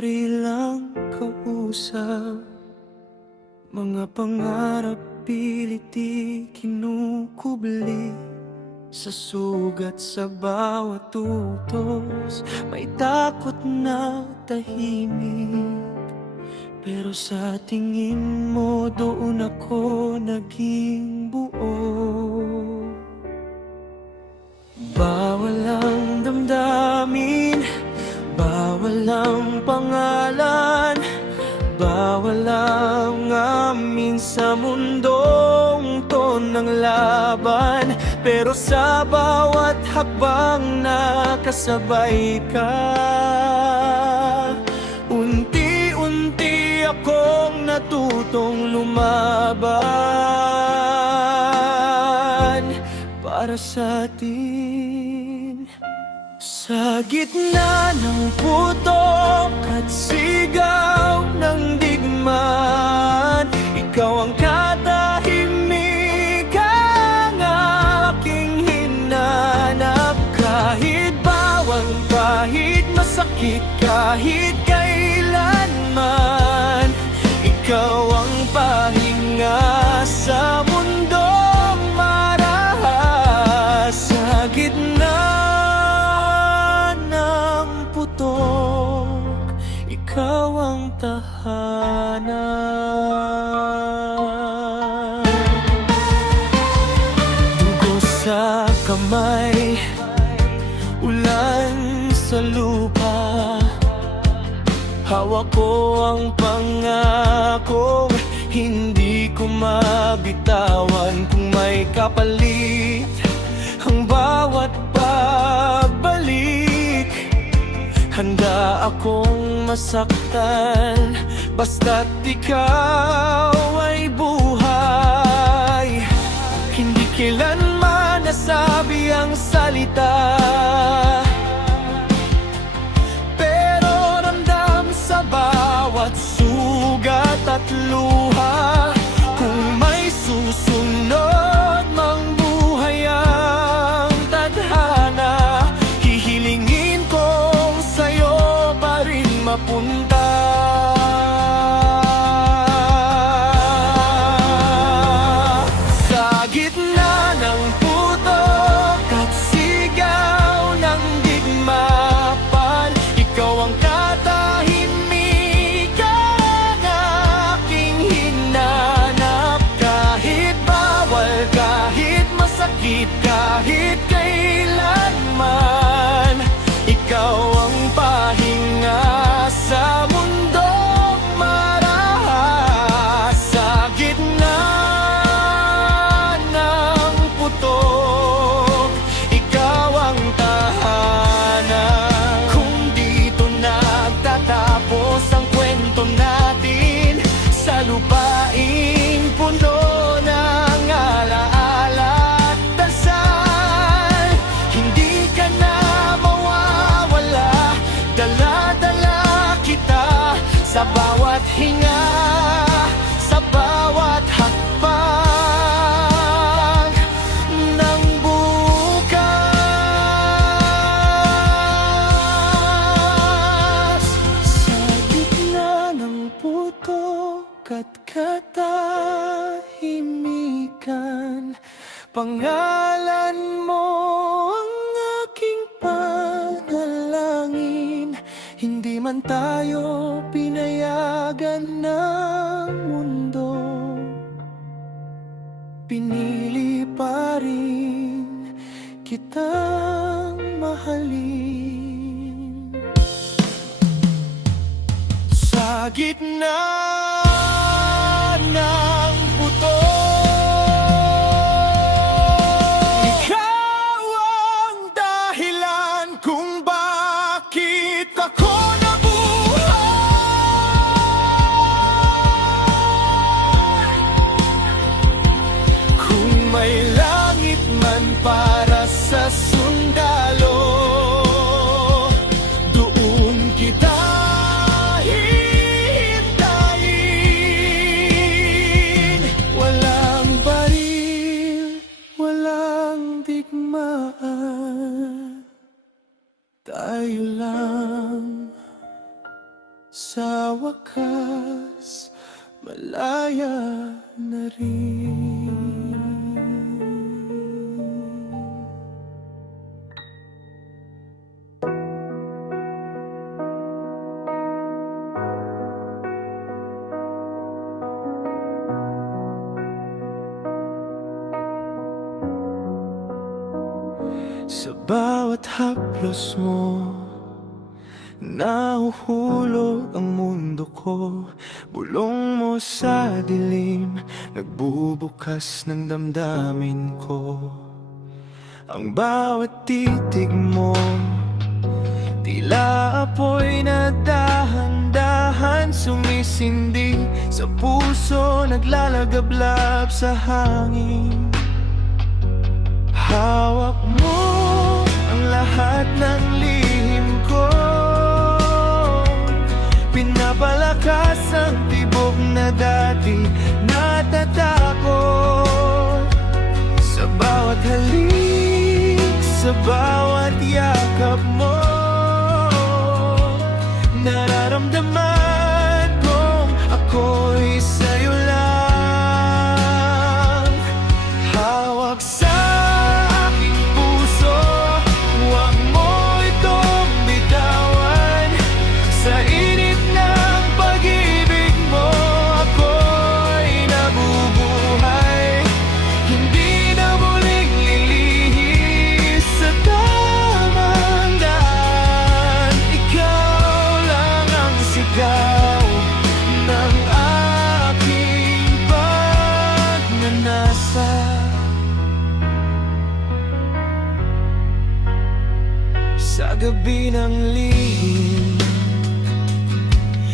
barilang kausap. Mga pangarap pilit kinukubli. Sa sugat sa bawat utos may takot na tahimik. Pero sa tingin mo doon ako naging buo. Bawal ang damdamin, bawal ang pangalan, bawal ang amin sa mundong to ng laban. Pero sa bawat hakbang nakasabay ka, unti-unti akong natutong lumaban para sa atin. Sa gitna ng putok at sigaw ng digmaan, ikaw ang katahimikan aking hinanap. Kahit bawal, kahit masakit, kahit kailanman, ikaw ang pahinga sa mundong marahas. Sa gitna ikaw ang tahanan. Dugo sa kamay, ulan sa lupa. Hawak ko ang pangakong hindi ko mabitawan. Kung may kapalit ang bawat pagbalik, handa akong masaktan basta't ikaw ay buhay. Hindi kailanman nasabi ang salita, pero ramdam sa bawat sugat at luha. Kung may susunod mang buhay ang tadhana, hihilingin kong sa'yo pa rin mapunta. Sa gitna ng putok at sigaw ng digmapan, ikaw ang katahimikan aking hinanap. Kahit bawal, kahit masakit, kahit kailanman, ikaw ang pahinga sa mundong marahas. Sa gitna ng putok, ikaw ang tahanan. Kung dito nagtatapos ang kwento natin, sa lupain puno ng alaala at dasal, hindi ka na mawawala. Dala-dala kita sa bawat hinga, sa bawat hakbang ng bukas. Sa gitna ng putok at katahimikan, pangalan mo ang aking panalangin. Hindi man tayo pinayagan ng mundo, pinili pa rin kitang mahalin. Sa gitna ng putok, ikaw ang dahilan kung bakit ako nabuhay. Kung may langit man para sa sundalo, doon kita hihintayin. Walang baril, walang digmaan, tayo lang Sa wakas, malaya na rin. Sa bawat haplos mo, nahuhulog ang mundo ko. Bulong mo sa dilim, nagbubukas ng damdamin ko. Ang bawat titig mo, tila apoy na dahan-dahan sumisindi sa puso, naglalagablab sa hangin. Hawak mo ang lahat ng lihim ko, pinapalakas ang tibok na dati natatakot. Sa bawat halik, sa bawat yakap mo, nararamdaman kong ako'y sa'yo lang. Hawak sa aking puso, huwag mo itong bitawan. Sa init ng pag-ibig mo, ako'y nabubuhay. Hindi na muling lilihis sa tamang daan. Ikaw lang ang sigaw ng aking pagnanasa. Sa gabi ng lihim,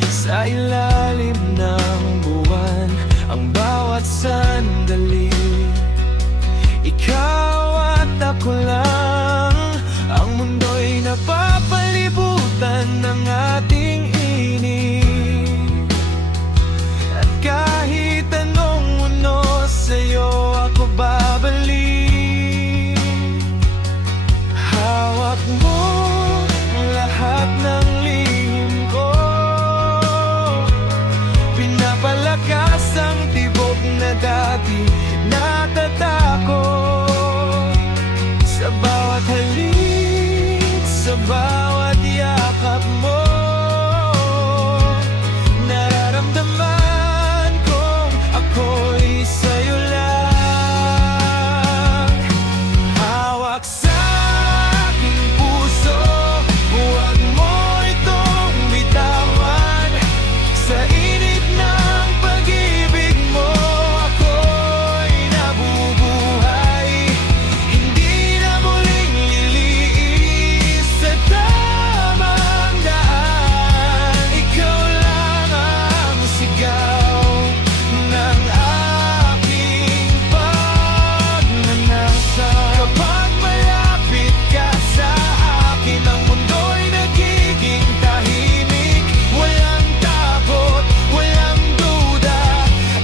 sa ilalim ng buwan, ang bawat sandali, ikaw at ako lang. Ang mundo'y napapalibutan ng ating inip, at kahit anong unos sa'yo ako babalik. Hawak mo ang lahat ng lihim ko, pinapalakas ang tibok na dati natatakot. Sa bawat halik, sa bawat yakap mo, nararamdaman kong ako'y sa'yo lang. Hawak sa aking puso, huwag mo itong bitawan. Sa init ng pag-ibig mo, ako'y nabubuhay. Hindi na muling liliis sa tamang daan. Ikaw lang ang sigaw ng aking pagnanasa. Kapag malapit ka sa akin, ang mundo'y nagiging tahimik. Walang takot, walang duda,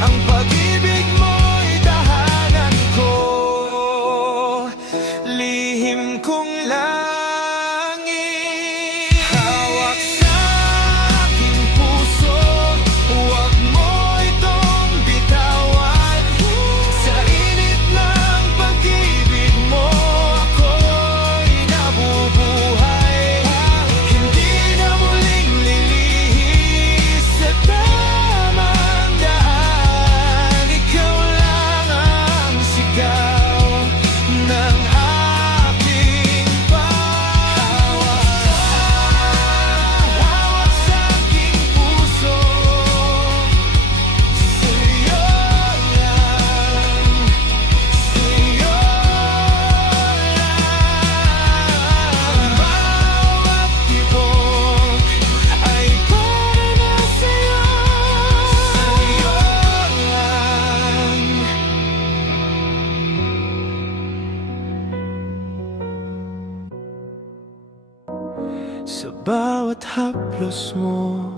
ang pag-ibig mo'y tahanan ko. Lihim kong langit, hawak sa aking puso, huwag mo itong bitawan. Sa init ng pag-ibig mo, ako'y nabubuhay. Hindi na muling lilihis sa tamang daan. Ikaw lang ang sigaw ng aking hawak sa aking puso. Sa'yo lang, sa'yo lang. Bawat tibok ay para na sa'yo. Sa'yo lang. Sa bawat haplos mo,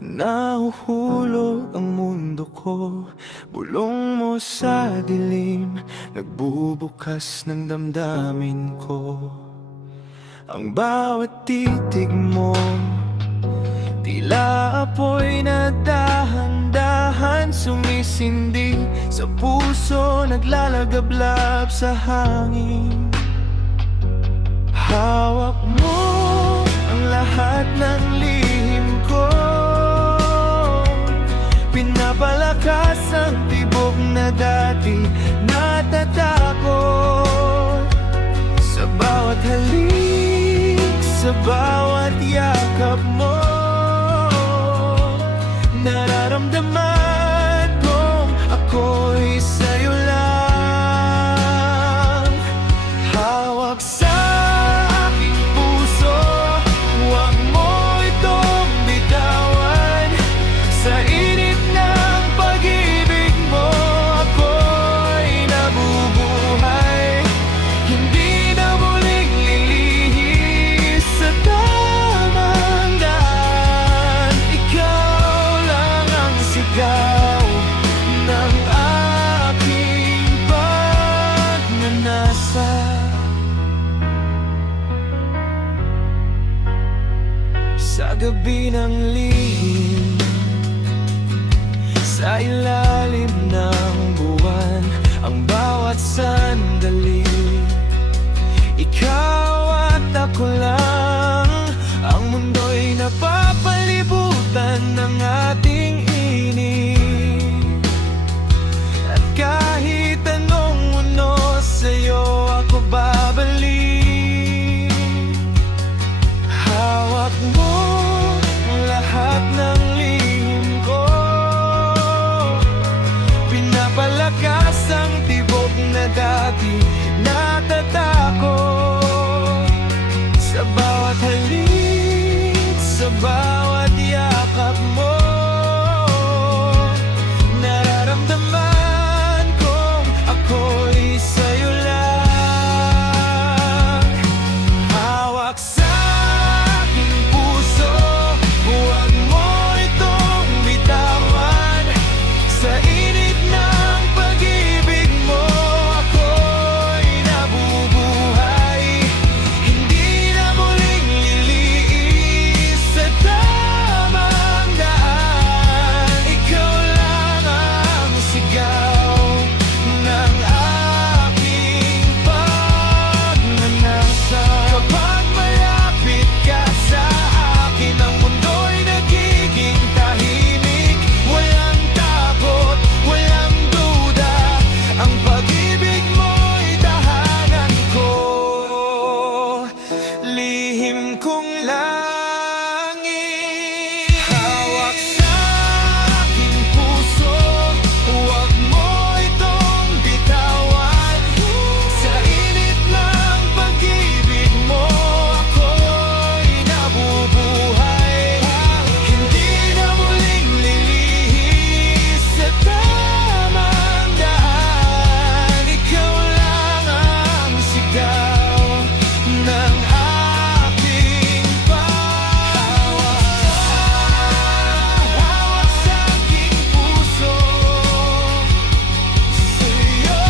nahuhulog ang mundo ko. Bulong mo sa dilim, nagbubukas ng damdamin ko. Ang bawat titig mo, Tila apoy na dahan-dahan sumisindi sa puso, naglalagablab sa hangin. Hawak mo ang lahat ng lihim ko, pinapalakas ang tibok na dati natatakot. Sa bawat halik, sa bawat yakap mo, nararamdaman kong ako'y sa'yo lang. Hawak sa aking puso, huwag mo itong bitawan. Sa init ng pag-ibig mo, ako'y nabubuhay. Hindi na muling lilihis sa tamang daan. Ikaw lang ang sigaw ng aking pagnanasa. Sa gabi ng lihim, sa ilalim ng buwan, ang bawat sandali, ikaw at ako lang. Ang mundo'y napapalibutan ng ating inip, at kahit anong unos sa'yo ako babalik. Hawak mo ang lahat ng lihim ko, pinapalakas ang tibok na dati natatakot. Sa bawat halik, sa bawat yakap mo, nararamdaman kong ako'y sa'yo lang. Hawak sa aking puso, huwag mo itong bitawan. Sa init ng pag-ibig mo, ako'y nabubuhay. Hindi na muling liliis sa tamang daan. Ikaw lang ang sigaw ng aking pagnanasa. Kapag malapit ka sa akin, ang mundo'y nagiging tahimik. Walang takot, walang duda, ang pag-ibig mo'y tahanan ko. Lihim kong langit, hawak sa aking puso, huwag mo itong bitawan. Sa init ng pag-ibig mo, ako'y nabubuhay. Hindi na muling lilihis sa tamang daan. Ikaw lang ang sigaw ng aking hawak sa aking puso, sa'yo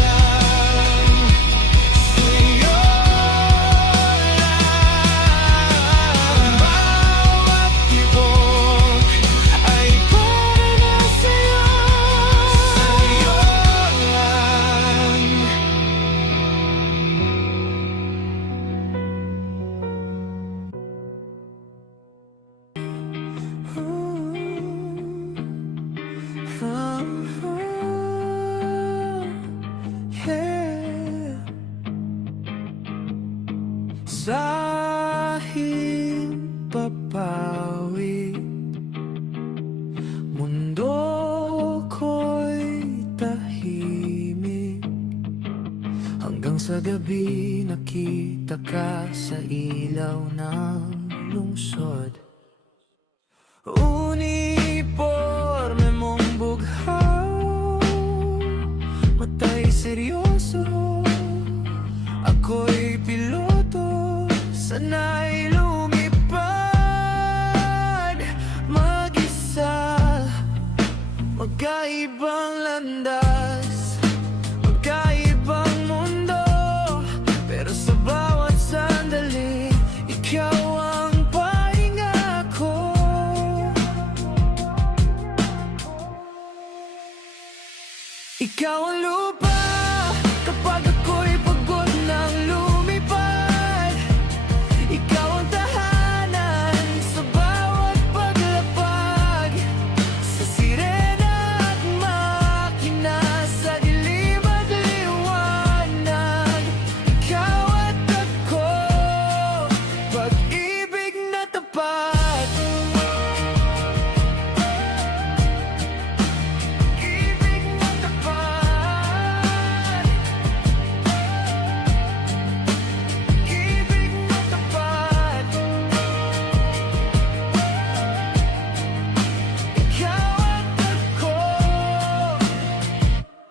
lang, sa'yo lang. Bawat tibok ay para na sa'yo, sa'yo lang. Yeah. Sa himpapawi, mundo ko'y tahimik. Hanggang sa gabi nakita ka sa ilaw ng lungsod. Uniforme mong bughaw, matay seryoso. Ako'y piloto, sanay lumipad mag-isa. Magkaibang landas, magkaibang mundo, pero sa bawat sandali, ikaw ang payo. Ikaw ang lupa kapag ako'y pagod ng lumipad. Ikaw ang tahanan sa bawat paglapag. Sa sirena at makina, sa dilim at liwanag. Ikaw at ako, pag-ibig na tapat.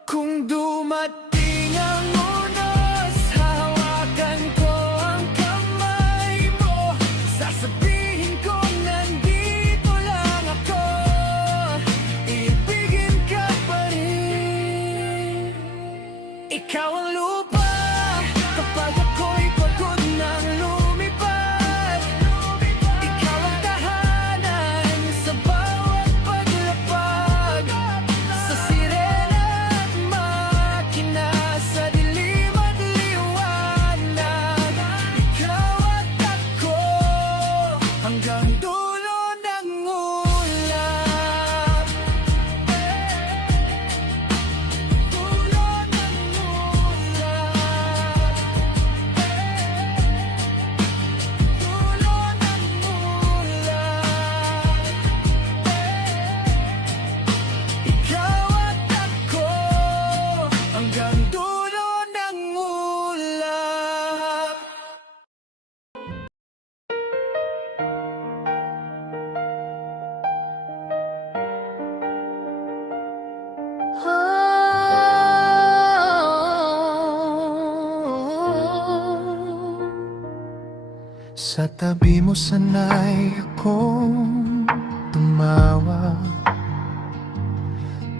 Kung dumating ang unos, hahawakan ko ang kamay mo. Sasabihin ko nandito lang ako, ibigin ka pa rin. Ikaw ang lupa kapag ako'y pagod ng lumipad. Ikaw ang tahanan sa bawat paglapag. Sa sirena at makina, sa dilim at liwanag. Ikaw at ako, hanggang dulo ng ulap. Dulo ng ulap. Dulo ng ulap. Ikaw at ako, hanggang dulo ng ulap. Sa tabi mo sanay akong tumawa.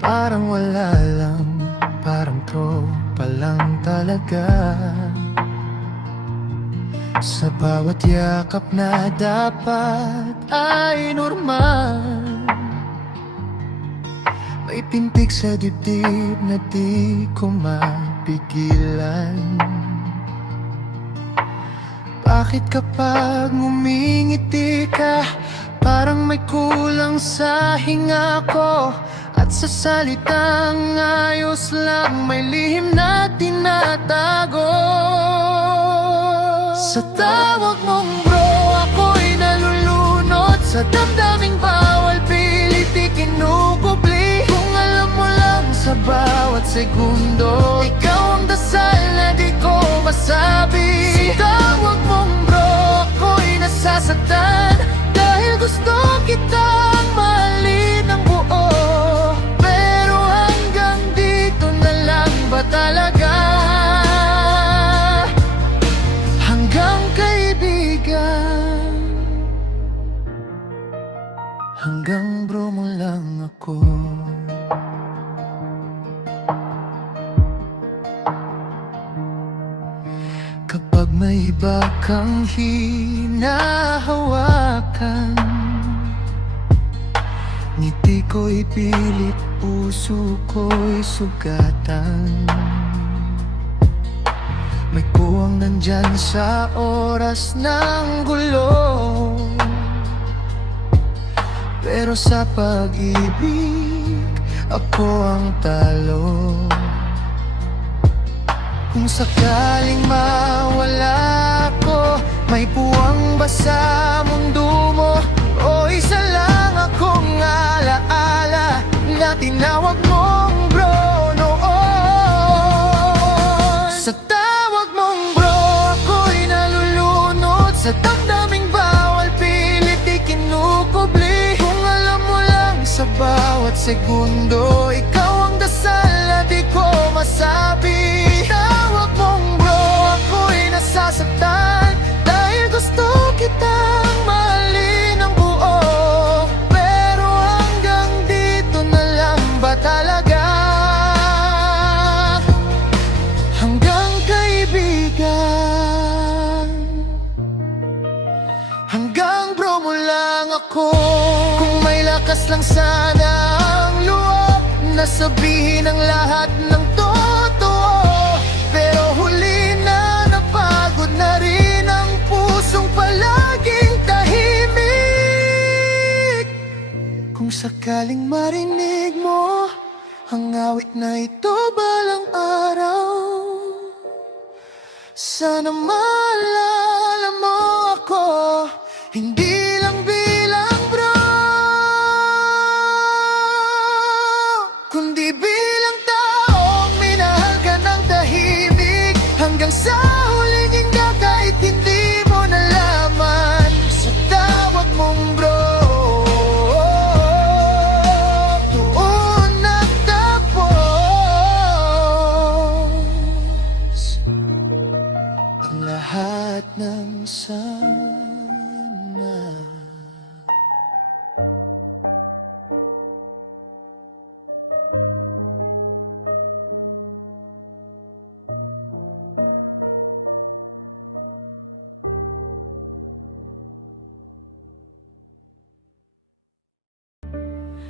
Parang wala lang, parang tropa lang talaga. Sa bawat yakap na dapat ay normal, may pintig sa dibdib na di ko mapigilan. Bakit kapag ngumingiti ka, parang may kulang sa hinga ko? At sa salitang ayos lang, may lihim na tinatago. Sa tawag mong bro, ako'y nalulunod. Sa damdaming bawal pilit ikinukubli. Kung alam mo lang sa bawat segundo, ikaw ang dasal na di ko masabi. Sa tawag mong bro, ako'y nasasaktan, dahil gusto kitang mahalin ng buo. Pero hanggang dito na lang ba talaga? Hanggang kaibigan, hanggang bro mo lang ako. Kapag may iba kang hinahawakan, ngiti ko'y pilit, puso ko'y sugatan. May kuwang nandyan sa oras ng gulo, pero sa pag-ibig, ako ang talo. Kung sakaling mawala ko, may puwang ba sa mundo mo? O isa lang akong alaala na tinawag mong bro noon. Sa tawag mong bro, ako'y nalulunod. Sa damdaming bawal pilit ikinukubli. Kung alam mo lang sa bawat segundo, ikaw ang dasal na di ko masabi. Tawag mong bro, ako'y nasasaktan, dahil gusto kitang mahalin ng buo. Pero hanggang dito na lang ba talaga? Hanggang kaibigan, hanggang bro mo lang ako. Kung may lakas lang sana ang loob na sabihin ang lahat ng totoo. Pero huli na, napagod na rin ang pusong palaging tahimik. Kung sakaling marinig mo ang awit na ito balang araw, sana maalala mo ako, hindi lang bilang bro, kundi bilang taong minahal ka ng tahimik, hanggang sa huling hinga kahit hindi mo nalaman sa tawag mong bro. Doon nagtapos ang lahat ng sana.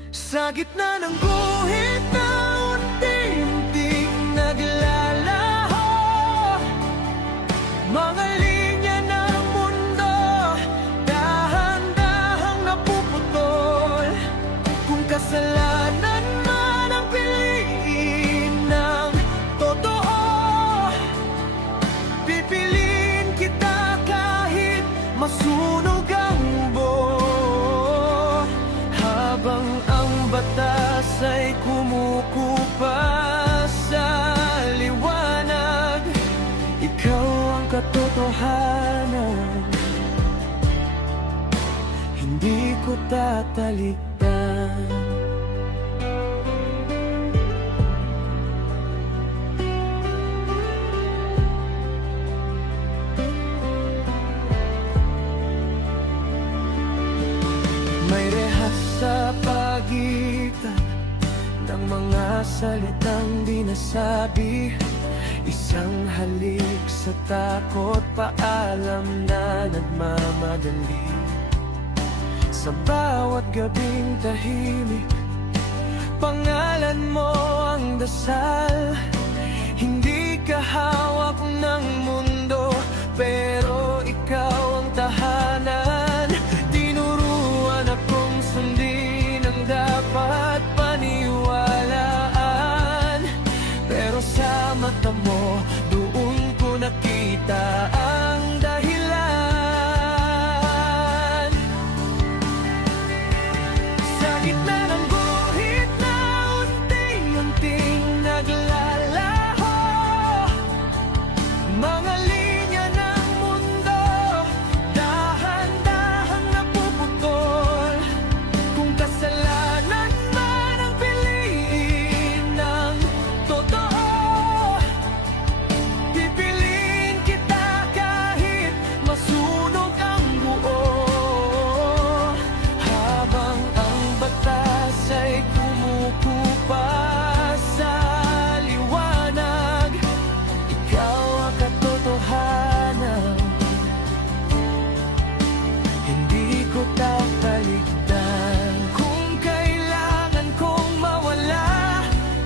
Sa gitna ng guhit na unti-unting naglalaho, mga linya ng mundo dahan-dahang napuputol. Kung kasalanan man ang piliin ng totoo, pipiliin kita kahit masunog ang buo. Habang ang batas ay kumukupas sa liwanag, ikaw ang katotohanan, hindi ko tatalikdan. May rehas sa pagitan ng mga salitang di nasabi, isang halik sa takot, paalam na nagmamadali. Sa bawat gabing tahimik, pangalan mo ang dasal. Hindi ka hawak ng mundo, pero ikaw ang tahanan. Tinuruan akong sundin ang dapat paniwalaan, pero sa mata mo, doon ko nakita ang dahilan. Sa gitna ng guhit na unti-unting naglalaho, mga linya ng mundo dahan-dahang napuputol. Kung kasalanan man ang piliin ng totoo, pipiliin kita kahit masunog ang buo. Habang ang batas ay kumukupas sa liwanag, ikaw ang katotohanan, hindi ko tatalikdan. Kung kailangan kong mawala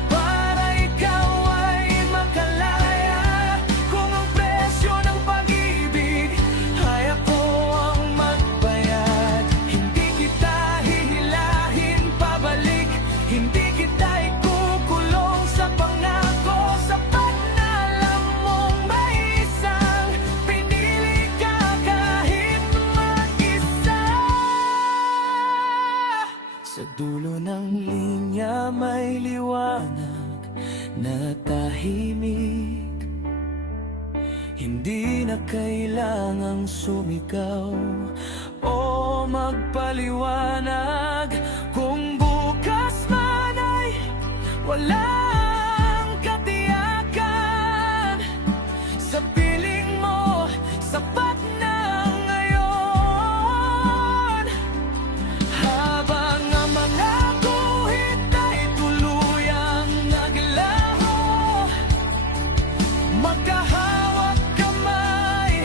para ikaw ay makalaya, kung ang presyo ng pag-ibig ay ako ang magbayad, hindi kita hihilahin pabalik, hindi kita ikukulong sa pangako. Sapat na alam mong may isang pinili ka kahit mag-isa. Sa dulo ng linya may liwanag na tahimik, hindi na kailangang sumigaw o magpaliwanag. Kung bukas man ay walang katiyakan, sa piling mo sapat na ngayon. Habang ang mga guhit ay tuluyang naglaho, magkahawak kamay,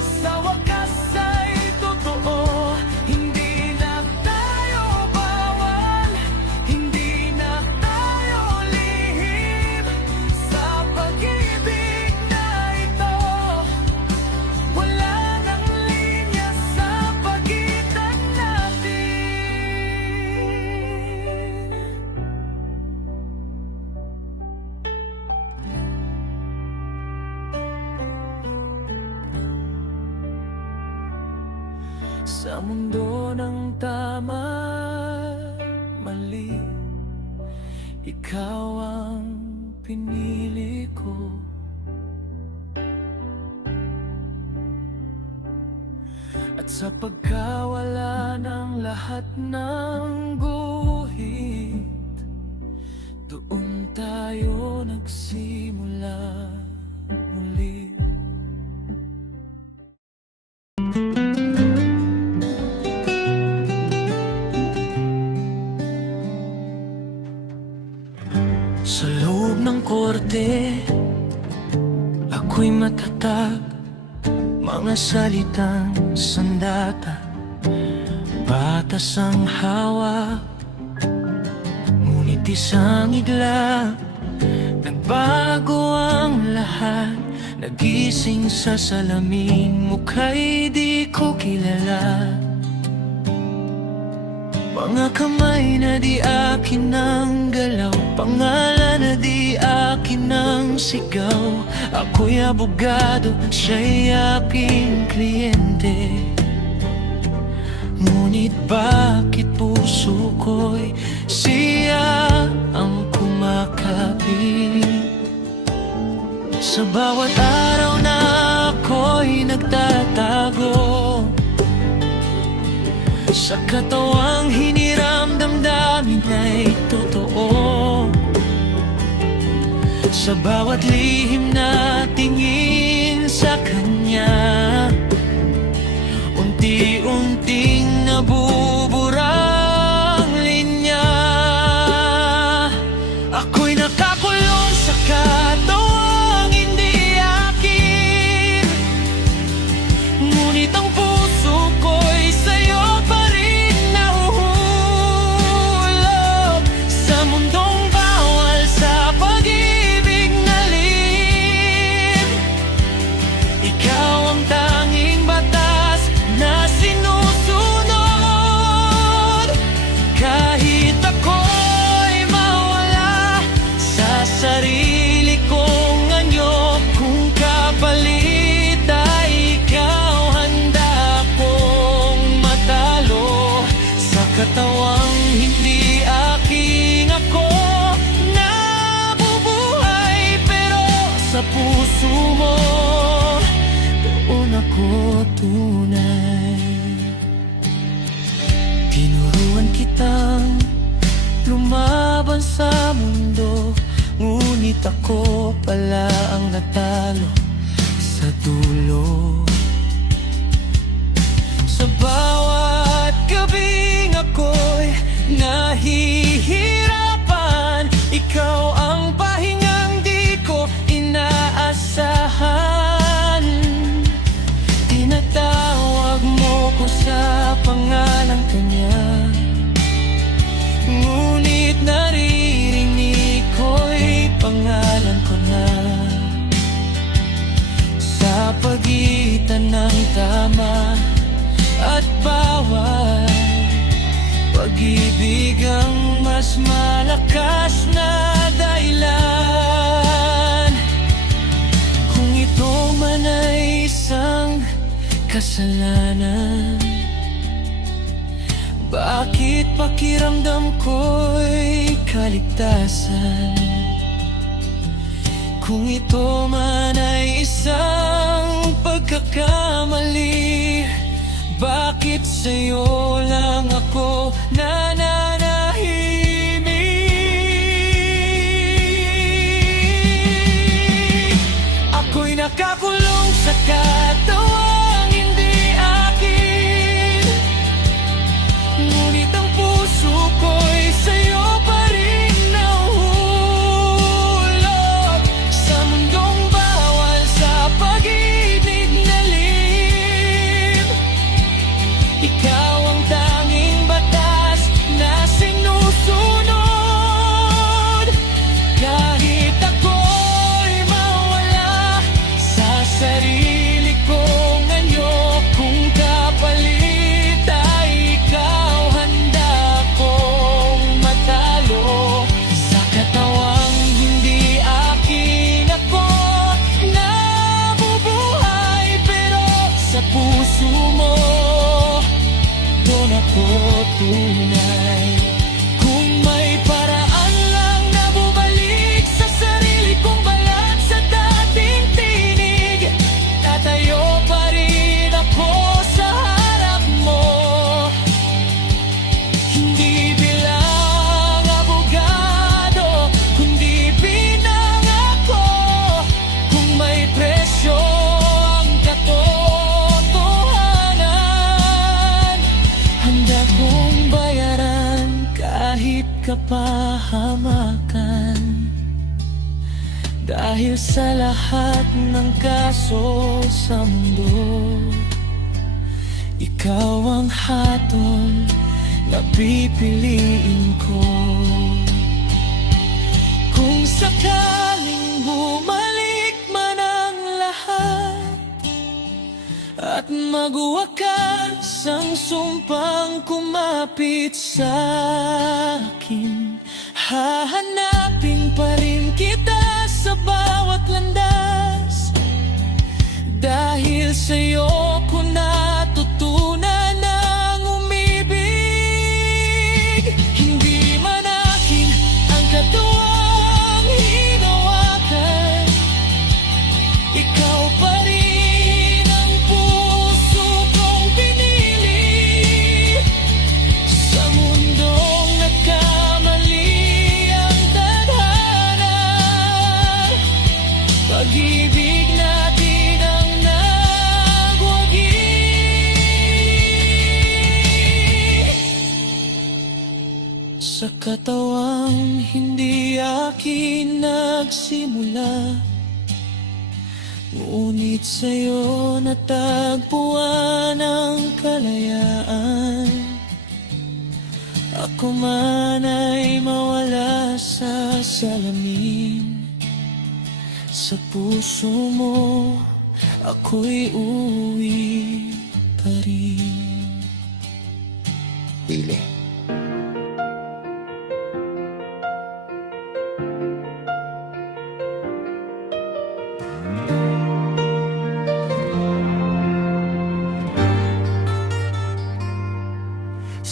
sa wakas ay totoo. Hindi na tayo bawal, hindi na tayo Sa mundo ng tama, mali, ikaw ang pinili ko. At sa pagkawala ng lahat ng guhit, doon tayo nagsimula muli. Sa loob ng korte, ako'y matatag. Mga salitang sandata, batas ang hawak. Ngunit isang igla, nagbago ang lahat. Nagising sa salamin, mukha'y di ko kilala. Mga kamay na di akin ang galaw, pangalan na di akin ang sigaw. Ako'y abogado, siya'y aking kliyente. Ngunit bakit puso ko'y siya ang kumakapit? Sa bawat araw na ako'y nagtatago, sa katawang hiniram damdamin ay totoo. Sa bawat lihim na tingin sa kanya, unti-unting nabubura ang linya. Ako'y nakakulong sa katawang hindi akin, ngunit ang puso ko'y sa'yo pa rin nahuhulog. Sa mundong bawal sa pag-ibig na lim, ikaw ang tanging batas na sinusunod. Kahit ako'y mawala sa sarili kong anyo, kung kapalit ay ikaw, handa kong matalo. Sa katawang hindi aking ako nabubuhay, pero sa puso mo doon ako tunay. Tinuruan kitang lumaban sa mundo, ngunit ako pala ang natalo sa dulo. Sa bawat gabing ako'y nahihirapan, ikaw ang pahingang di ko inaasahan. Tinatawag mo ko sa pangalang kanya, ngunit naririnig ko'y pangalan ko na. Sa pagitan ng tama at bawal, pag-ibig ang mas malakas na dahilan. Kung ito man ay isang kasalanan, bakit pakiramdam ko'y kaligtasan? Kung ito man ay isang pagkakamali, bakit sa'yo lang ako nananahimik? Ako'y nakakulong sa katawang hindi akin, ngunit ang puso ko'y sa'yo pa rin nahuhulog. Sa mundong bawal sa pag-ibig na lim, ikaw ang tanging batas na sinusunod. Kahit ako'y mawala sa sarili kong anyo, kung kapalit ay ikaw, handa kong matalo. Sa katawang hindi akin ako nabubuhay, pero sa puso mo ako tunay. Kung may paraan lang na bumalik sa sarili kong balat sa dating tinig, tatayo pa rin ako sa harap mo. Hindi bilang abogado, kundi pinangako. Kung may presyo ang katotohanan, handa kong bayaran kahit kapahamakan. Dahil sa lahat ng kaso sa mundo, ikaw ang hatol na pipiliin ko. Kung sakaling bumalik man ang lahat at magwakas ang sumpang kumapit sa akin, hahanapin pa rin kita sa bawat landas. Dahil sa'yo ko natutunan ang umibig. Hindi man akin ang katuwang hinawakan, ikaw pa rin ang puso kong pinili. Sa mundong nagkamali ang tadhana, pag-ibig natin ang nagwagi. Sa katawang hindi akin nagsimula, ngunit sa'yo natagpuan ang kalayaan. Ako man ay mawala sa salamin, sa puso mo ako'y uwi pa rin. Pili.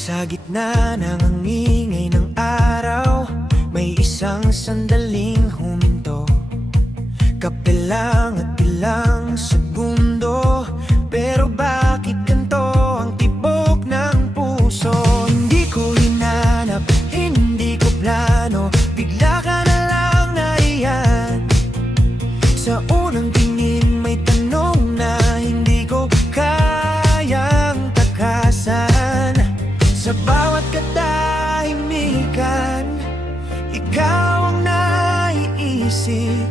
Sa gitna ng ingay ng araw, may isang sandaling huminto. Kapilang at ilang segundo, pero bakit ganito ang tibok ng puso? Hindi ko hinanap, hindi ko plano, bigla ka na lang nariyan. Sa unang tingin may tanong na hindi ko kayang takasan. Sa bawat katahimikan, ikaw ang naiisip.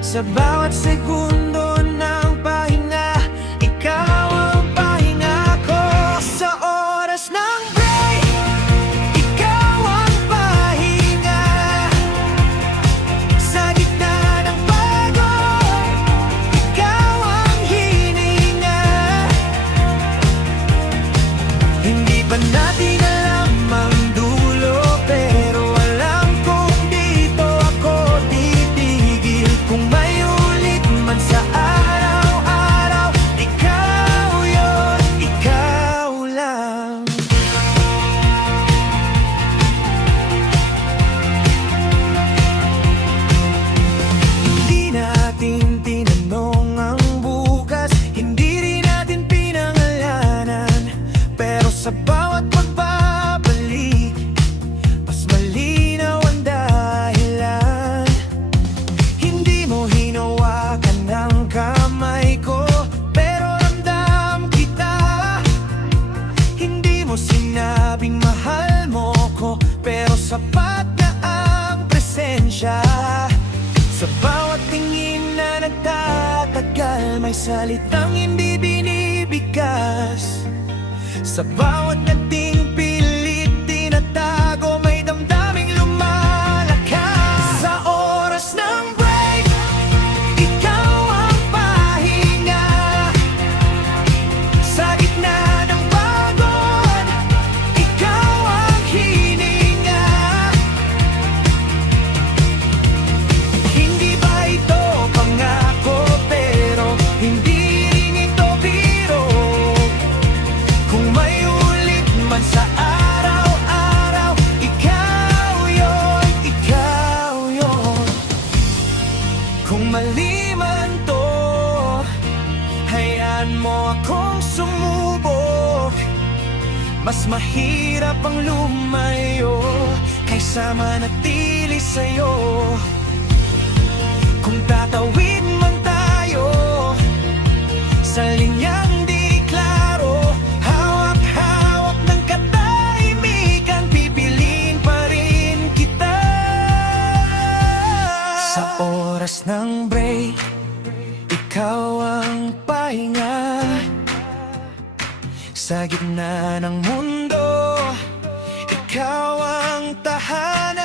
Sa bawat segundo ng pahinga, ikaw ang pahinga ko. Sa oras ng break, ikaw ang pahinga. Sa gitna ng pagod, ikaw ang hininga. Hindi ba natin alam ang dulo, pero alam kong dito ako titigil. Kung may ulit man sa araw-araw, ikaw yun, ikaw lang. Hindi natin tinanong ang bukas, hindi rin natin pinangalanan, pero sa bawat pagbabalik, mas malinaw ang dahilan. Hindi mo hinawakan ang kamay ko, pero ramdam kita. Hindi mo sinabing mahal mo ko, pero sapat na ang presensya. Sa bawat tingin na nagtatagal, may salitang hindi binibigkas. Sa bawat nating pilit tinatago, may damdaming lumalakas. Sa oras ng break, ikaw ang pahinga. Sa gitna ng pagod, ikaw ang hininga. Hindi ba ito pangako, pero hindi rin ito biro? Kung may ulit man Mas mahirap ang lumayo kaysa manatili sa'yo. Kung tatawid man tayo sa linyang di klaro, hawak-hawak ng katahimikan, pipiliin pa rin kita. Sa oras ng break, ikaw ang pahinga. Sa gitna ng mundo, ikaw ang tahanan.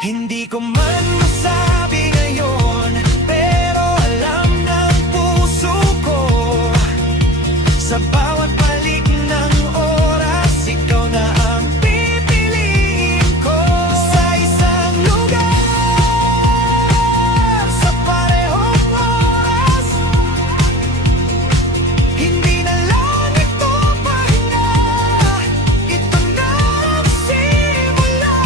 Hindi ko man masabi ngayon, pero alam ng puso ko, sa bawat balik ng oras, ikaw na ang pipiliin ko. Sa isang lugar, sa parehong oras, hindi na lang ito pahinga, ito na ang simula.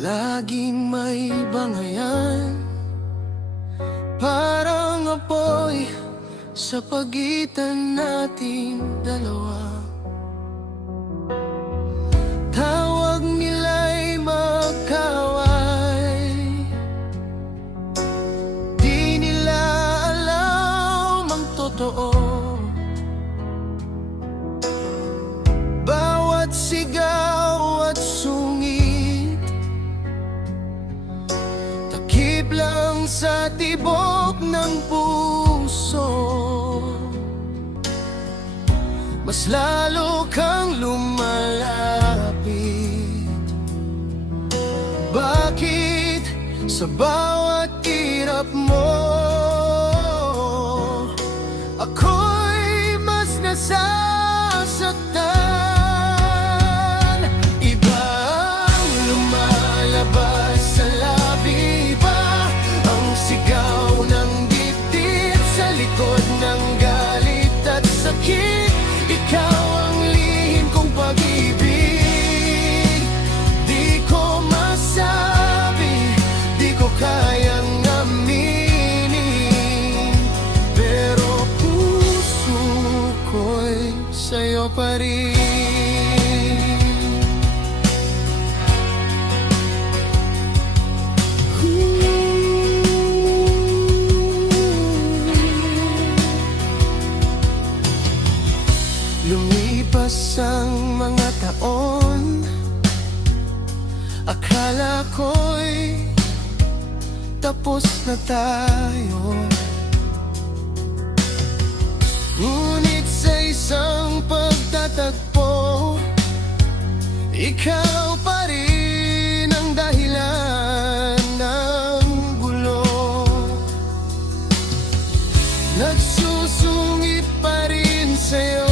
Laging may bangayan, parang apoy sa pagitan nating dalawa. Tawag nila'y magkaaway, di nila alam ang totoo. Bawat sigaw at sungit, takip lang sa tibok ng puso. Mas lalo kang lumalapit. Bakit sa bawat hirap mo, ako'y mas nasasaktan? Iba ang lumalabas sa labi, iba ang sigaw ng dibdib sa likod ng galit at sakit. Ikaw ang lihim kong pag-ibig, di ko masabi, di ko kayang aminin, pero puso ko'y sa'yo pa rin. Lumipas ang mga taon, akala ko'y tapos na tayo. Ngunit sa isang pagtatagpo, ikaw pa rin ang dahilan ng gulo. Nagsusungit pa rin sa'yo,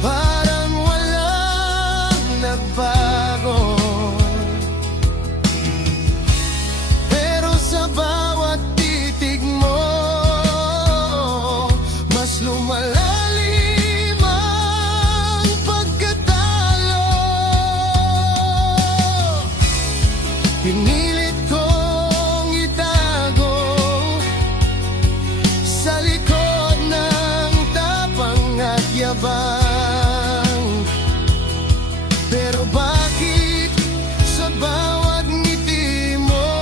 parang walang nagbago. Pero sa bawat titig mo, mas lumalalim ang pagkatalo. Pinilit kong itago sa likod ng tapang at yabang, pero bakit sa bawat ngiti mo,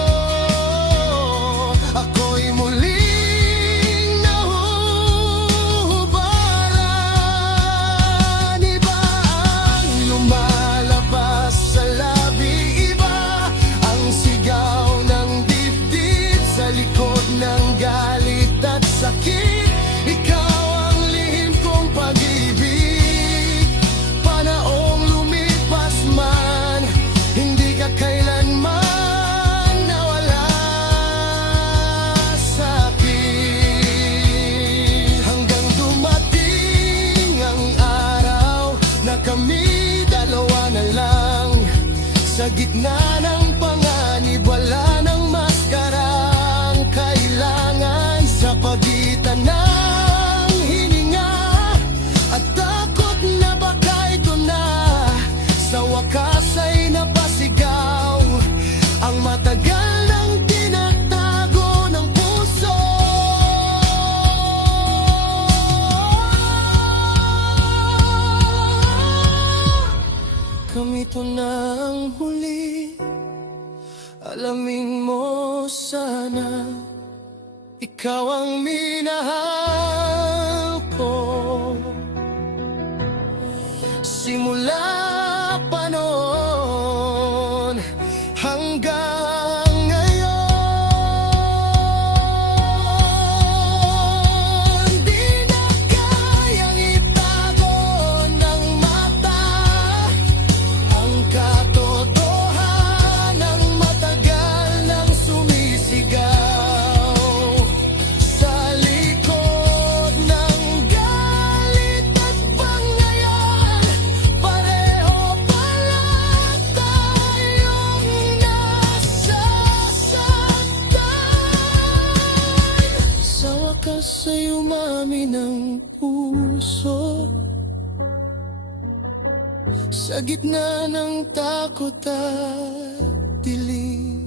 ako'y muling nahuhubaran? Iba ang lumalabas sa labi, iba ang sigaw ng dibdib sa likod ng galit at sakit. Ikaw ang lihim kong pag-ibig, panaong lumipas man, hindi ka kailanman nawala sa akin. Hanggang dumating ang araw na kami dalawa na lang, sa gitna ng panganib, wala ng maskarang kailangan. Sa pagitan ng hininga at takot ito na ang huli, alamin mo sana, ikaw ang minahal ko. Simula pa noon hanggang ngayon, di na kayang itago ng mata ang katotohanan, matagal nang sumisigaw sa likod ng galit at pangayan. Pareho pala tayong nasasaktan. Sa wakas ay umamin ng puso, sa gitna ng takot at dilim.